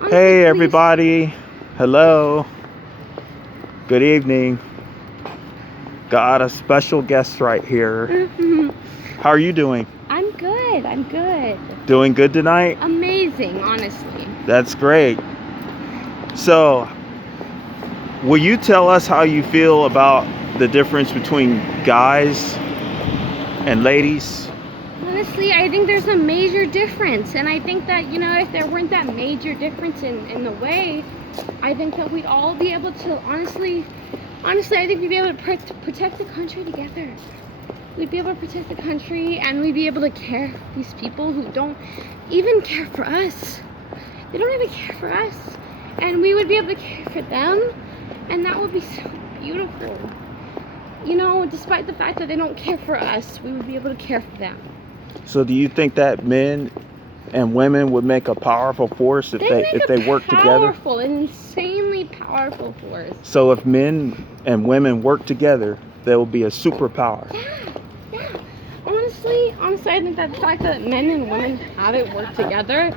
Honestly, Hey please. everybody. Hello. Good evening. Got a special guest right here. How are you doing? I'm good. I'm good. Doing good tonight? Amazing, honestly. That's great. So, will you tell us how you feel about the difference between guys and ladies? Honestly, I think there's a major difference. And I think that, if there weren't that major difference in the way, I think that we'd all be able to, honestly, I think we'd be able to protect the country together. We'd be able to protect the country, and we'd be able to care for these people who don't even care for us. They don't even care for us. And we would be able to care for them, and that would be so beautiful. Despite the fact that they don't care for us, we would be able to care for them. So, do you think that men and women would make a powerful force if they work together? Powerful, an insanely powerful force. So, if men and women work together, there will be a superpower. Yeah. Honestly, I think that the fact that men and women haven't worked together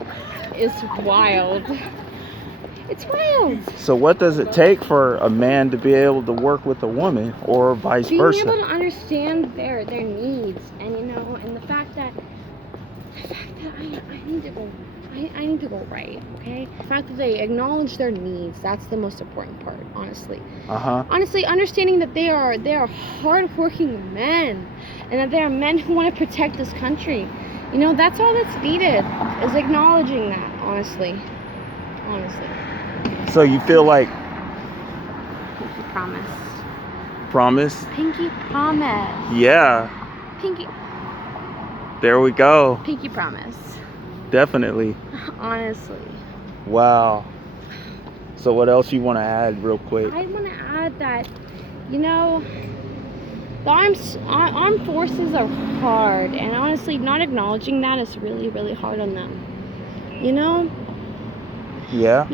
is wild. It's wild. So what does it take for a man to be able to work with a woman, or vice versa? Being able to understand their needs, and and the fact that I need to go right, okay? The fact that they acknowledge their needs, that's the most important part, honestly. Honestly, understanding that they are hardworking men, and that they are men who want to protect this country. That's all that's needed, is acknowledging that, honestly. So you feel like Pinky promise. Promise? Pinky promise. Yeah. Pinky. There we go. Pinky promise. Definitely. Honestly. Wow. So what else you want to add real quick? I want to add that, the armed forces are hard, and honestly, not acknowledging that is really, really hard on them. Yeah.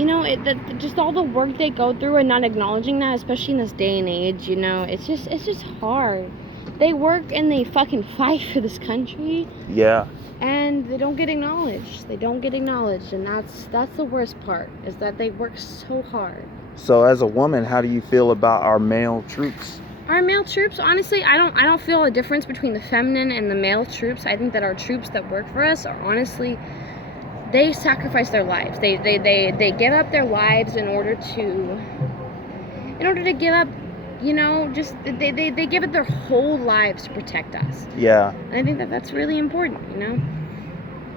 Just all the work they go through and not acknowledging that, especially in this day and age, it's just hard. They work and they fucking fight for this country. Yeah. And they don't get acknowledged. And that's the worst part, is that they work so hard. So as a woman, how do you feel about our male troops? Our male troops, honestly, I don't feel a difference between the feminine and the male troops. I think that our troops that work for us are honestly, they sacrifice their lives. They give up their lives in order to give up, they give it their whole lives to protect us. Yeah. And I think that that's really important,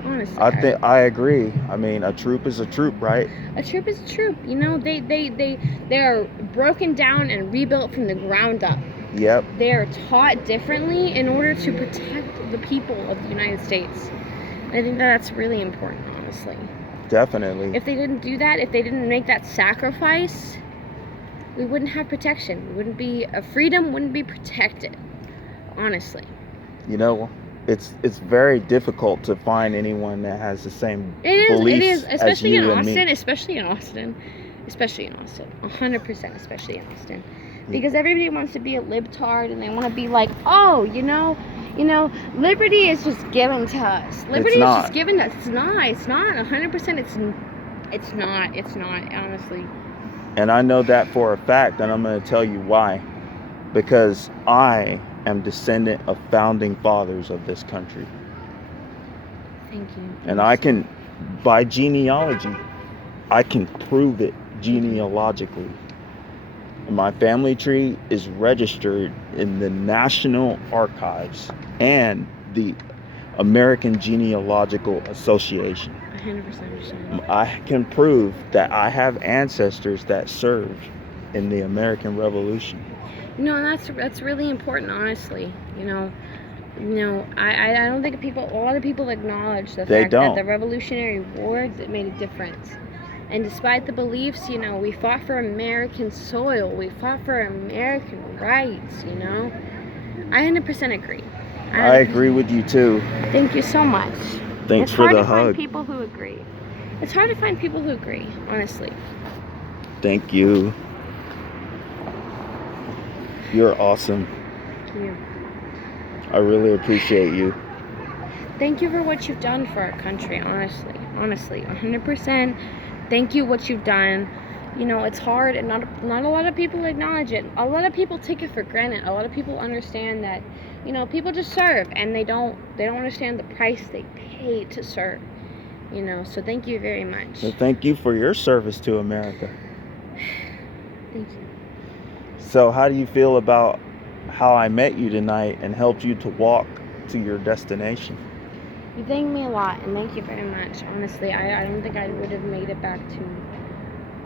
honestly. I agree. I mean, a troop is a troop, right? A troop is a troop. They are broken down and rebuilt from the ground up. Yep. They are taught differently in order to protect the people of the United States. And I think that's really important, honestly. Definitely. If they didn't do that, if they didn't make that sacrifice, we wouldn't have protection. We wouldn't be freedom wouldn't be protected. Honestly. It's very difficult to find anyone that has the same beliefs especially as you in Austin, and me. especially in Austin, 100%, especially in Austin, because everybody wants to be a libtard, and they want to be like, oh, liberty is just given to us. Liberty is just given to us. It's not 100%. It's not, honestly. And I know that for a fact, and I'm going to tell you why. Because I am descendant of founding fathers of this country. Thank you. And I can, by genealogy, I can prove it genealogically. My family tree is registered in the National Archives and the American Genealogical Association. 100%. I can prove that I have ancestors that served in the American Revolution. That's really important, honestly. I don't think a lot of people acknowledge the fact that the Revolutionary War made a difference. And despite the beliefs, we fought for American soil. We fought for American rights, I 100% agree. I agree with you too. Thank you so much. Thanks for the hug. It's hard to find people who agree. It's hard to find people who agree, honestly. Thank you. You're awesome. Thank you. I really appreciate you. Thank you for what you've done for our country, honestly. 100%. Thank you what you've done. You know, it's hard and not a lot of people acknowledge it. A lot of people take it for granted. A lot of people understand that, you know, people just serve and they don't understand the price they pay to serve. You know, so thank you very much. So thank you for your service to America. Thank you. So how do you feel about how I met you tonight and helped you to walk to your destination? You thanked me a lot, and thank you very much. Honestly, I don't think I would have made it back to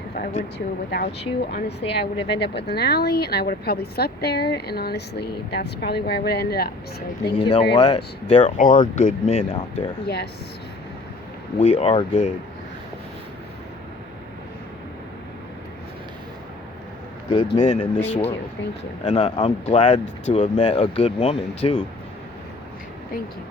if I were to without you. Honestly, I would have ended up with an alley, and I would have probably slept there. And honestly, that's probably where I would have ended up. So thank you know very what? much. There are good men out there. Yes. We are good. Good men in this world. Thank you. And I'm glad to have met a good woman too. Thank you.